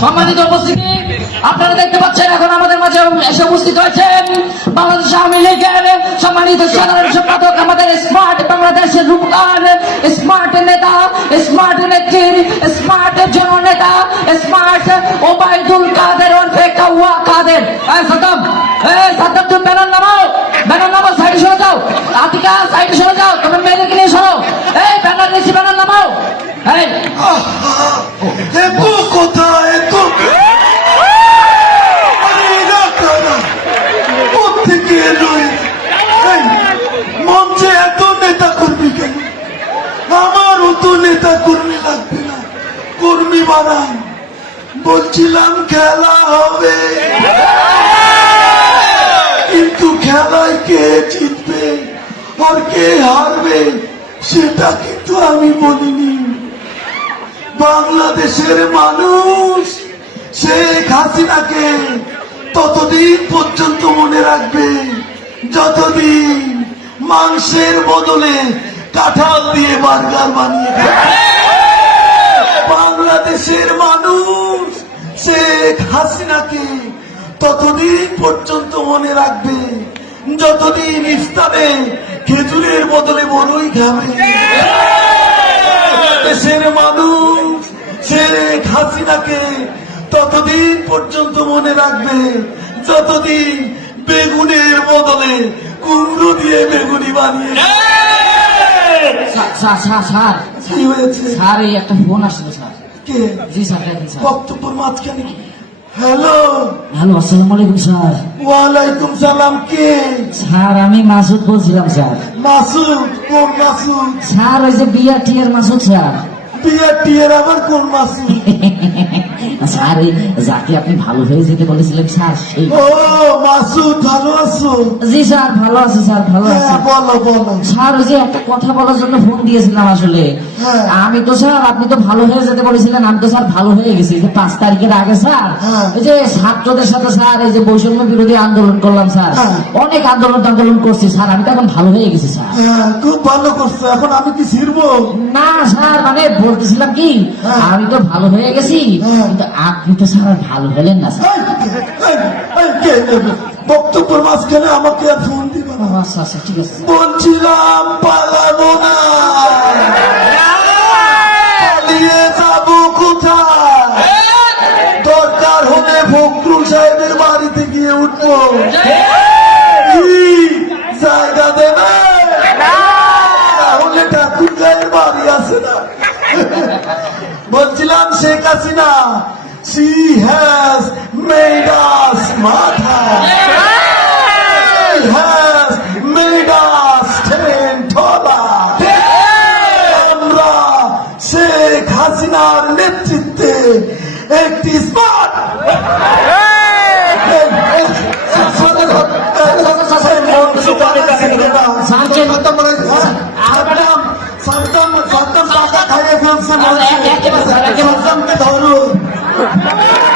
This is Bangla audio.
সম্মানিত উপস্থিতি আপনারা দেখতে পাচ্ছেন এখন আমাদের মাঝে এসে উপস্থিত হয়েছেন বাংলাদেশ আওয়ামী লীগের সম্মানিত সাধারণ সম্পাদক আমাদের স্মার্ট বাংলাদেশের রূপকার স্মার্ট নেতা স্মার্ট নেত্রী স্মার্ট জননেতা স্মার্ট ওবায়দুল কাদের ওরফে কাউয়া কাদের এই সাদ্দাম এই সাদ্দাম তুমি ব্যানার নামাও ব্যানার নামাও সাইডে সরে যাও আতিকা সাইডে সরে যাও তুমি মেয়েদেরকে নিয়ে সরো এই ব্যানার নিয়েছি ব্যানার নামাও এই এত কোথায় এত আরে এরা কারা? কোত্থেকে এলো এরা? এই, মঞ্চে এত নেতা কর্মী কেন আমারও তো নেতা কর্মী লাগবে না। কর্মী বানান। বলছিলাম খেলা হবে। কিন্তু খেলায় কে জিতবে আর কে হারবে, সেটা কিন্তু আমি বলিনি। বাংলাদেশের মানুষ শেখ হাসিনাকে ততদিন পর্যন্ত মনে রাখবে, যতদিন মাংসের বদলে কাঁঠাল দিয়ে বার্গার বানিয়ে। বাংলাদেশের মানুষ, শেখ হাসিনাকে ততদিন পর্যন্ত মনে রাখবে, যতদিন ইফতারে খেজুরের বদলে বড়ই খাবে দেশের মানুষ, শেখ হাসিনাকে ততদিন পর্যন্ত মনে রাখবে, যতদিন বেগুনের বদলে কুমড়ো দিয়ে বেগুনি বানিয়ে স্যার স্যার স্যার। স্যার কি হয়েছে? স্যার এই একটা ফোন আসছিল স্যার। কে? জি স্যার দেখেন স্যার। বক্তব্যের মাঝখানে হ্যালো? হ্যালো আসসালামু আলাইকুম স্যার। ওয়ালাইকুম সালাম কে? স্যার আমি মাসুদ বলছিলাম স্যার। মাসুদ কোন মাসুদ? স্যার ওই যে বিআরটি এর মাসুদ স্যার। বিয়ার টিয়ার আবার কোন মাসুদ? স্যার যাকে আপনি ভালো হয়ে যেতে বলেছিলেন স্যার সেই ও মাসুদ ভালো আছো জি স্যার ভালো আছে স্যার ভালো আছে হ্যাঁ বলো বলো স্যার ওই যে একটা কথা বলার জন্য ফোন দিয়েছিলাম আসলে হ্যাঁ। আমি তো স্যার আপনি তো ভালো হয়ে যেতে বলেছিলেন আমি তো স্যার ভালো হয়ে গেছি যে পাঁচ তারিখের আগে স্যার হ্যাঁ। ওই যে ছাত্রদের সাথে স্যার এই যে বৈষম্য বিরোধী আন্দোলন করলাম স্যার হ্যাঁ। অনেক আন্দোলন আন্দোলন করছি স্যার আমি তো এখন ভালো হয়ে গেছি স্যার হ্যাঁ খুব ভালো করছ এখন আমি কি ছিড়বো না স্যার মানে বলতেছিলাম কি হ্যাঁ। আমি তো ভালো হয়ে গেছি হ্যাঁ। কিন্তু আপনি তো স্যার ভালো হলেন না? বক্তব্যের মাঝখানে আমাকে আর ফোন দিবে আচ্ছা আচ্ছা ঠিক আছে। বলছিলাম পালাবো না। পালিয়ে যাব কোথায়? দরকার হলে ফখরুল সাহেবের বাড়িতে গিয়ে উঠবো। বলছিলাম Sheikh Hasina has made us মাথা us ten তলা আমরা শেখ হাসিনার নেতৃত্বে একটি স্মার্ট मौसम और के दोनों